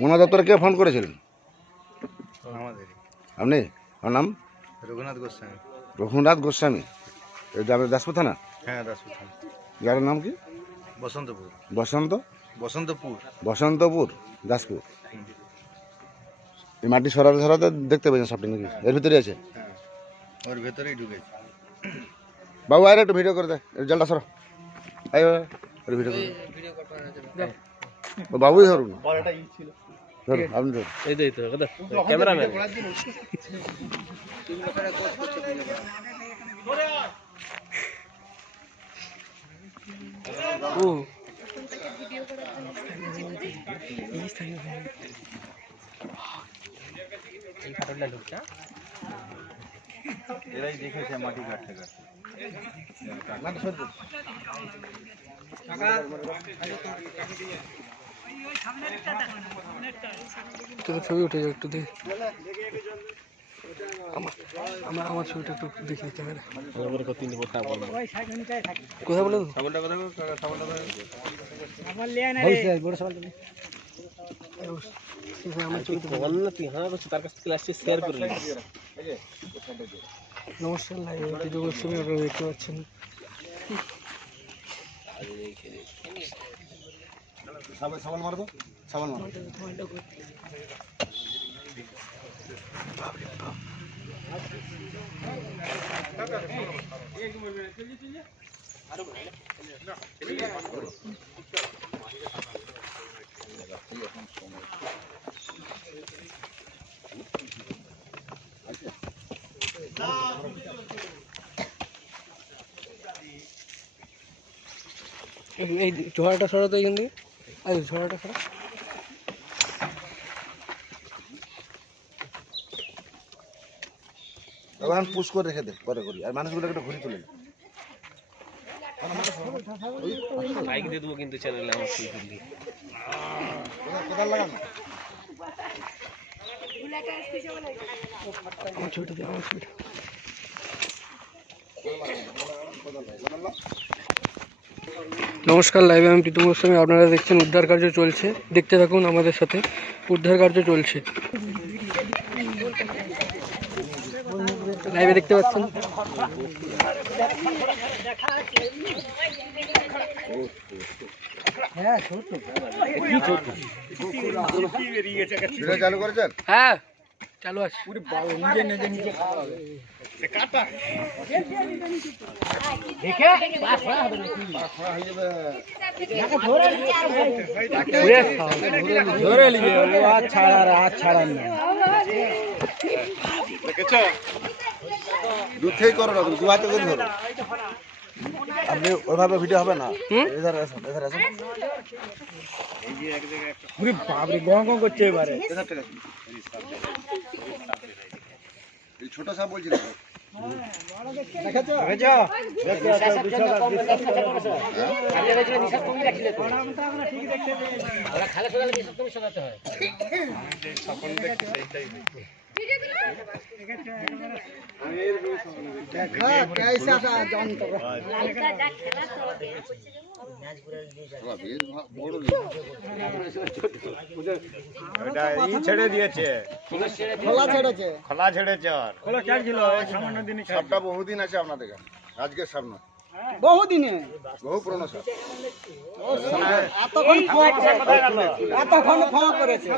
বন দপ্তরে কে ফোন করেছিলেন? আপনি? আমার নাম? রঘুনাথ গোস্বামী। রঘুনাথ গোস্বামী। এই গ্রামের দাসপুর থানা? হ্যাঁ দাসপুর গ্রামের নাম কি? বসন্তপুর। বসন্ত? বসন্তপুর। বসন্তপুর দাসপুর। এই মাটি সরাতে সরাতে দেখতে পেয়েছেন সাপটি নাকি? এর ভিতরে আছে? হ্যাঁ ওর ভেতরেই ঢুকেছে। বাবু আরে একটু ভিডিও করে দে। এর জলটা সরো। আয়, ভিডিও করে বাবুই ধরুন। ধরুন আপনি ধরুন এই তো এই তো ক্যামেরাম্যান কাটলটা এরাই দেখেছে মাটি কাটতে কাটতে। তোর ছবি উঠে যাও একটু দেখি। আমার আমার আমার ছবিটা একটু দেখি ক্যামেরা কোথায় বলে হ্যাঁ নমস্কার দেখতে পাচ্ছেন। সাবান মারো তো? সাবান মারো। এই- ঝোড়াটা সরাতো এখান থেকে। এই ঝোড়াটা সরা ওখানে পুশ করে রেখে দে পরে করি। আর মানুষগুলো একটু ঘুরে তুলে লাইক দিয়ে দেবো কিন্তু চ্যানেলে আমার ছবি তুললি কোথায় লাগান আমার ছবিটা দিয়ে আমার ছবিটা। নমস্কার লাইভে আমি প্রীতম গোস্বামী আপনারা দেখছেন উদ্ধার কার্য চলছে। দেখতে থাকুন আমাদের সাথে উদ্ধার কার্য চলছে। লাইভে দেখতে পাচ্ছেন? ভিডিও চালু করেছেন হ্যাঁ চালু আছে ঘুরে খাওয়া। দূর থেকেই করো না তুমি দু হাতে করে ধরো। আপনি ওইভাবে ভিডিও হবে না? এধারে আসুন এধারে আসুন। এধারটা আসুন। এই ছোট সাপ বলছিলাম এটা ই ছেড়ে দিয়েছে খোলা ছেড়েছে খোলা ছেড়েছে আর সাপটা বহুদিন আছে আপনাদের আজকের সাপ না বহুদিনে বহু পুরনো সাপ এতক্ষণ এতক্ষণ ফোয়া করেছে।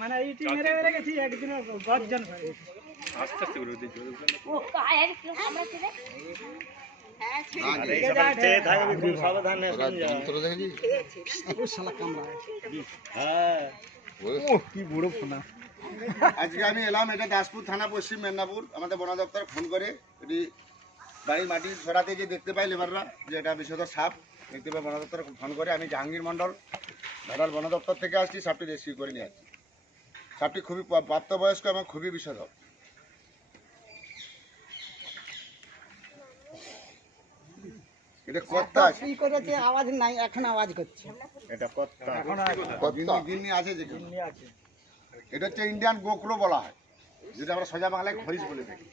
মানে এইটি মেরে মেরে গেছি একদিন গর্জন হয়ে গেছে। যন্ত্র দেখেছি ও শালা কামড়ায়। কি বুড়ো ফোনা। আজকে আমি এলাম এটা দাসপুর থানা পশ্চিম মেদিনীপুর। আমাদের বন দপ্তর ফোন করে এটি বাড়ির মাটি সরাতে যে দেখতে পাই লেবাররা যে এটা বিষধর সাপ। দেখতে পাই বন দপ্তর ফোন করে আমি জাহাঙ্গীর মণ্ডল ঘাটাল বন দপ্তর থেকে আসছি সাপটি রেস্কিউ করে নিয়ে আসছি। সাপটি খুবই প্রাপ্তবয়স্ক এবং খুবই বিষধর এটা কর্তা। কি করেছে আওয়াজ নাই এখন আওয়াজ করছে। এটা কত্তা কর্তা। গিন্নি আছে যে এটা হচ্ছে ইন্ডিয়ান গোকরো বলা হয়। যেটা আমরা সোজা বাংলায় খরিশ বলে থাকি।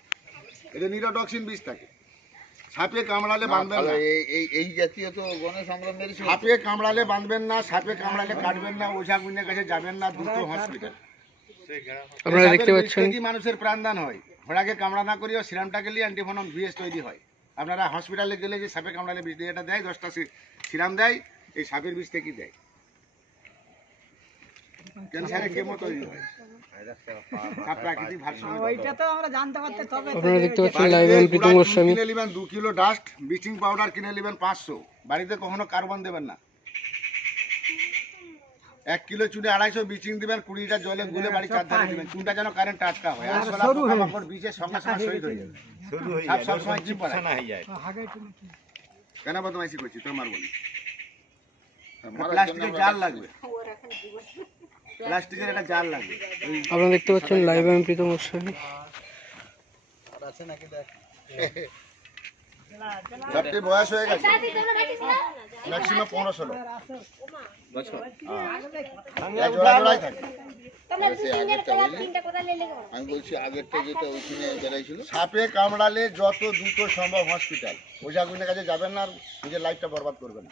এটা নিরোটক্সিন বিষ থাকে। সাপে কামড়ালে বাঁধবেন না। এই এই এই জাতীয় তো গণে সংগ্রামের সাপে কামড়ালে বাঁধবেন না সাপে কামড়ালে কাটবেন না ওঝা গুনের কাছে যাবেন না দ্রুত হসপিটাল। আপনারা দেখতে পাচ্ছেন? মানুষের প্রাণদান হয়। ঘোড়াকে কামড়া না করিও সিরামটাকে নিয়ে অ্যান্টিফোনম ভিএস তৈরি হয়। আপনারা হসপিটালে গেলে যে সাপে কামড়ালে বিষ দিয়ে এটা দেয় দশটা সিরাম দেয় এই সাপের বিষ থেকে দেয়। ক্যান্সারের কেমো তৈরি হয়। সাপ প্রাকৃতিক ভারসাম্য ওইটা তো আমরা জানতে পারতে তবে আপনারা দেখতে পাচ্ছেন লাইভ এন্ড প্রীতম গুঁড়া গোস্বামী কিনে নেবেন দু কিলো ডাস্ট ব্লিচিং পাউডার কিনে নেবেন পাঁচশো। বাড়িতে কখনো কার্বন দেবেন না। এক কিলো চুনে আড়াইশো ব্লিচিং দিবেন কুড়িটা জলে গুলে বাড়ি চার ধারে দিবেন। চুনটা যেন কারেন্ট টাটকা হয়। আর সোলা বিচে সঙ্গে সঙ্গে শহীদ হয়ে যাবে। শুরু হয়ে সাপ যায় সবসময় চিপ হয়ে যায়। কেন বদমাইশি করছি তোমার বলি। প্লাস্টিকের জাল লাগবে। প্লাস্টিকের একটা জাল লাগবে। আপনারা দেখতে পাচ্ছেন লাইভ এন্ড প্রীতম গোস্বামী চারটে বয়স হয়ে গেছে। ম্যাক্সিমাম পনেরো ষোলো। এক জোড়া জোড়াই থাকে। আমি বলছি আগেরটা যেটা ওইখানে বেড়াইছিল সাপে কামড়ালে যত দ্রুত সম্ভব হসপিটাল ওই গুনের কাছে যাবেন না আর নিজের লাইফটা বরবাদ করবেন না।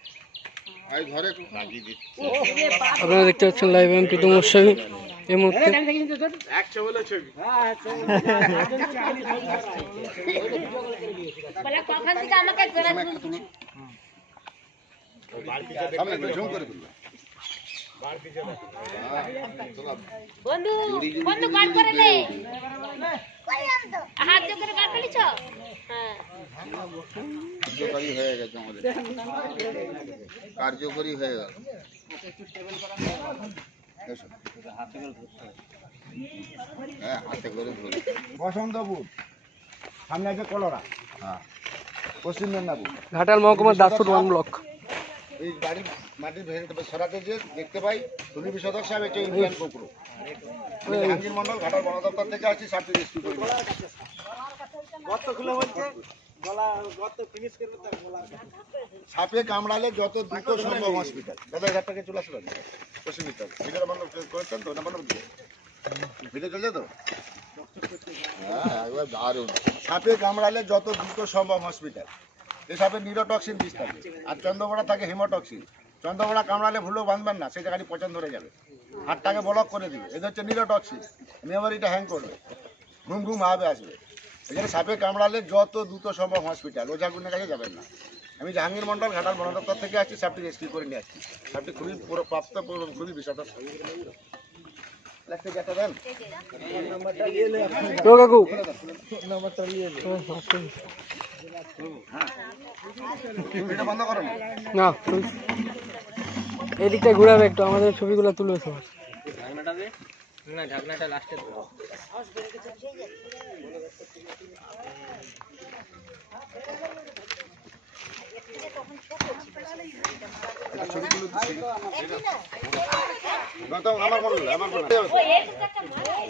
আপনারা দেখতে পাচ্ছেন লাইভ এন্ড প্রীতম গোস্বামী এই মুহূর্তে বন্ধু বন্ধু গান করে নে। হাত দিয়ে করে গান করেছ? কার্যকরী হয়ে গেছে আমাদের। কার্যকরী হয়ে গেল। হ্যাঁ হাতে করে ধরে। বসন্তপুর। সামনে আছে কলরা। হ্যাঁ। পশ্চিম মেদিনীপুর। ঘাটাল মহকুমার দাসপুর ওয়ান ব্লক। এই বাড়ি মাটির ভেঙে সরাতে যে দেখতে পাই তুমি বিশোধক সাহেব এটা ইন্ডিয়ান কোকরো। জাহাঙ্গীর মন্ডল ঘাটাল বন দপ্তর থেকে আছি সাপটি রেস্কিউ খুলে বলছে সাপে কামড়ালে যত দ্রুত সম্ভব হসপিটাল দাদা এগার টাকা চলে আসবে পশ্চিম দিতে হবে। বন্ধ করেছেন তো? না, বন্ধ ভিডিও চলছে তো? হ্যাঁ একবার দারুণ। সাপে কামড়ালে যত দ্রুত সম্ভব হসপিটাল এই সাপে নিউরোটক্সিন বিষ থাকে আর চন্দ্রবড়া থাকে হিমোটক্সিন। চন্দ্রবড়া কামড়ালে ভুলেও বাঁধবেন না সেই জায়গাটি পচন ধরে যাবে। হাতটাকে ব্লক করে দিবে। এটা হচ্ছে নিউরোটক্সিন মেমোরিটা হ্যাং করবে। ঘুম ঘুম হবে আসবে। জন্য সাপে কামড়ালে যত দ্রুত সম্ভব হসপিটাল ওঝা গুনের কাছে যাবেন না। আমি জাহাঙ্গীর মন্ডল ঘাটাল বন দপ্তর থেকে আসছি সাপটি রেস্কিউ করে নিয়ে আসছি। সাপটি খুবই পুরো প্রাপ্ত খুবই বিষাদ না। এদিকটা ঘুরাবে একটু আমাদের ছবিগুলো তুলে না মনে মনে একটা মারা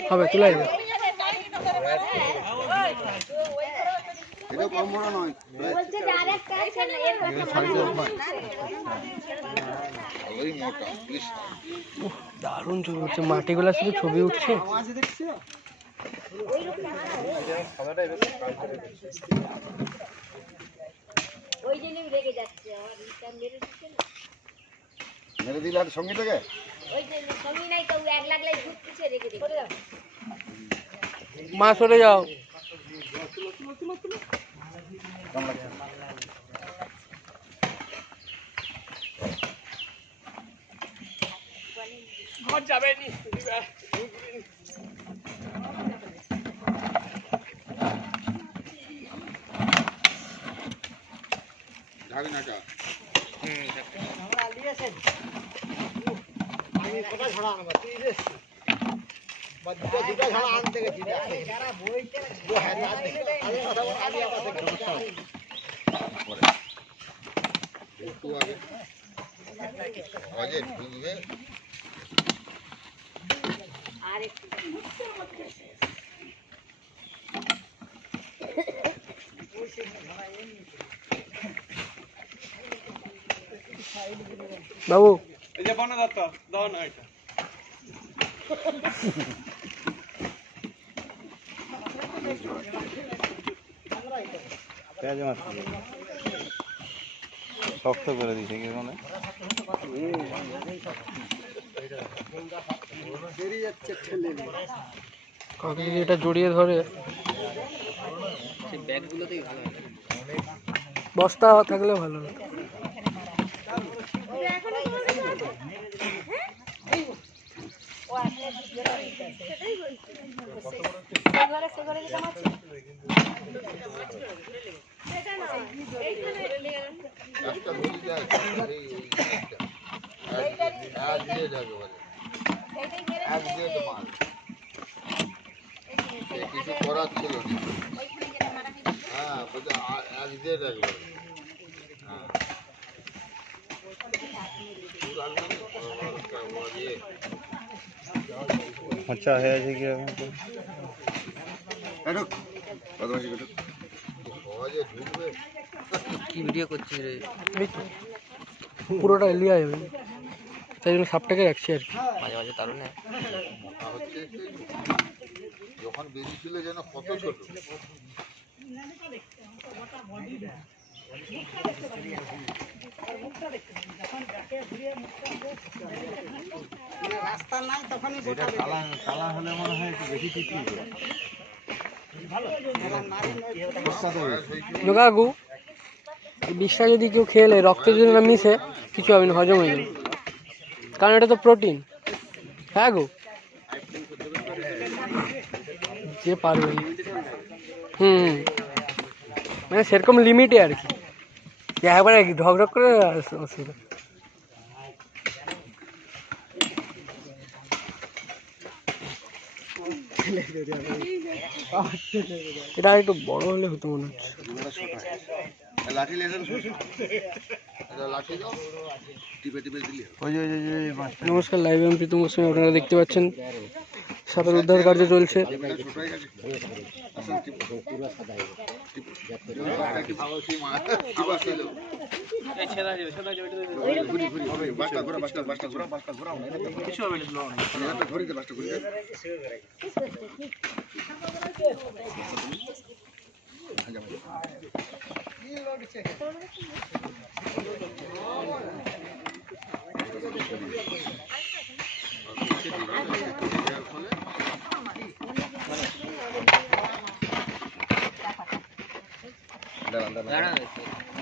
হবে তুলে যাবে এটা কম বড় নয়। বলছে যে আরেকটা না এর কথা ওই মোটা বিশাল দারুণ ছবি মাটিগুলো শুধু ছবি উঠছে? ওই জন্যই রেগে যাচ্ছে আমার ইটা মেরে দিচ্ছে না। মেরে দিলে আর সঙ্গী থেকে? ওই জন্য সঙ্গী নাই তো এক লাগলাই ঘুরতেছে রেগে রেগে। মা সরে যাও। ঘর যাবে নি হুম ঢাকনা আমরা লিয়েছেন পানি কোথায় ছড়ানো যারা বইতে আমি কথা বল আমি আমার থেকে একটু আগে অজয় ঢুকবে আর একটু বাবু পেঁয়াজ মাছ শক্ত করে দিছে কি মানে যদি এটা জড়িয়ে ধরে। বস্তা থাকলে ভালো হতো। ও আসলে সেটাই বলছি সে ঘরে সে ঘরে যেটা মাছ সেটা না এইখানে একটা ধরি যায় এই এইটা। এক এক দিয়ে যাবে বলে এইটাই মেরে এক দিয়ে তো মাল সে কিছু করার ছিল না হ্যাঁ এক দিয়ে রাখবে হ্যাঁ পুরো আলু ও দিয়ে আচ্ছা হয়ে আছে কি এখন তো? ঢুক বদমাশি করে ঢুক। সহজে ঢুকবে এই তো। পুরোটা লিয়া যাবে তাই জন্য সাপটাকে রাখছি আর কি মোটা হচ্ছে একটু। যখন বেরিয়েছিল যেন কত ছোট রাস্তা নাই তখনই কালা কালা হলে মনে হয় একটু বেশি যদি কেউ খেলে রক্তে যদি না মিশে, কিছু হবে না, হজম হয়ে যাবে। কারণ এটা তো প্রোটিন। হ্যাঁ গো? যে পারবে। হুম। মানে সেরকম লিমিটে আর কি। একবারে ঢক ঢক করে ছিল এটা একটু বড় হলে হতো মনে হচ্ছে। লাঠি লেগেছে এটা লাঠি দাও। টিপে টিপে দিলি হবে। ওই যে ওই যে- ওই যে ওই মাছটা নমস্কার লাইভ আমি প্রীতম গোস্বামী আপনারা দেখতে পাচ্ছেন। সাপের উদ্ধার কার্য চলছে। কিছু দাঁড়ান দাঁড়ান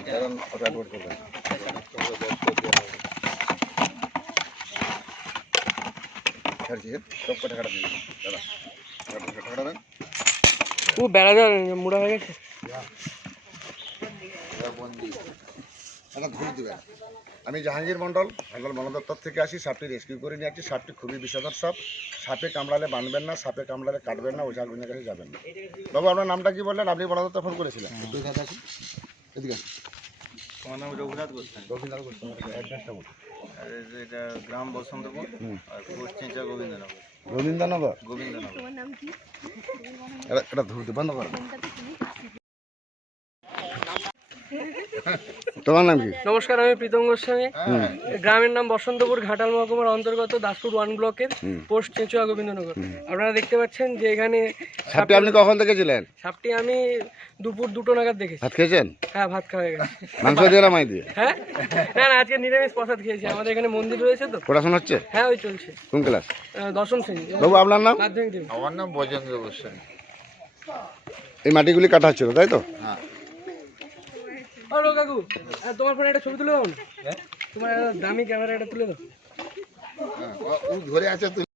দাঁড়ান ওটা অ্যাডওয়ার্ড করবেন ছাড়ছি সব কটা টাকাটা দিন দাদা টাকাটা টাকাটা দেন ও বেড়া যা মুড়া হয়ে গেছে। আমি জাহাঙ্গীর মণ্ডল ভান্ডাল বন দপ্তর থেকে আসি সাপটি রেস্কিউ করে নিয়ে আসছি সাপটি খুবই বিষধর সাপ। সাপে কামড়ালে বাঁধবেন না সাপে কামড়ালে কাটবেন না ওঝা গুনের কাছে যাবেন না। বাবু আপনার নামটা কি বললেন? আপনি বন দপ্তর ফোন করেছিলেন? আসুন এদিকে আমার নাম রঘুনাথ গোস্বামী অ্যাড্রেসটা বলুন। গ্রাম বসন্তপুর চেঁচা গোবিন্দনগর? গোবিন্দনগর। তোমার নাম কি? এটা এটা ধরতে বন্ধ করো তোমার নাম কি? নমস্কার আমি প্রীতম গোস্বামী। গ্রামের নাম বসন্তপুর ঘাটাল মহকুমার অন্তর্গত দাসপুর ওয়ান ব্লকের পোস্ট চেঁচুয়া গোবিন্দনগর। আপনারা দেখতে পাচ্ছেন যে এখানে সাপটি আপনি কখন দেখেছিলেন সাপটি আমি দুপুর দুটো নাগাদ দেখেছি। ভাত খেয়েছেন? হ্যাঁ ভাত খাওয়া হয়ে গেছে। মাংস দিয়ে না মাই দিয়ে? হ্যাঁ? না না আজকে নিরামিষ প্রসাদ খেয়েছি। আমাদের এখানে মন্দির রয়েছে তো। পড়াশোনা হচ্ছে? হ্যাঁ ওই চলছে। কোন ক্লাস? দশম শ্রেণি। বাবু আপনার নাম? মাধ্যমিক দেবে আমার নাম বজেন্দ্র গোস্বামী। এই মাটিগুলি কাটা হচ্ছিল তাই তো? হ্যাঁ। হ্যালো কাকু তোমার ফোনে একটা ছবি তুলে দাও। না তোমার দামি ক্যামেরা একটা তুলে দাও। হ্যাঁ ও- ও ধরে আছে তুই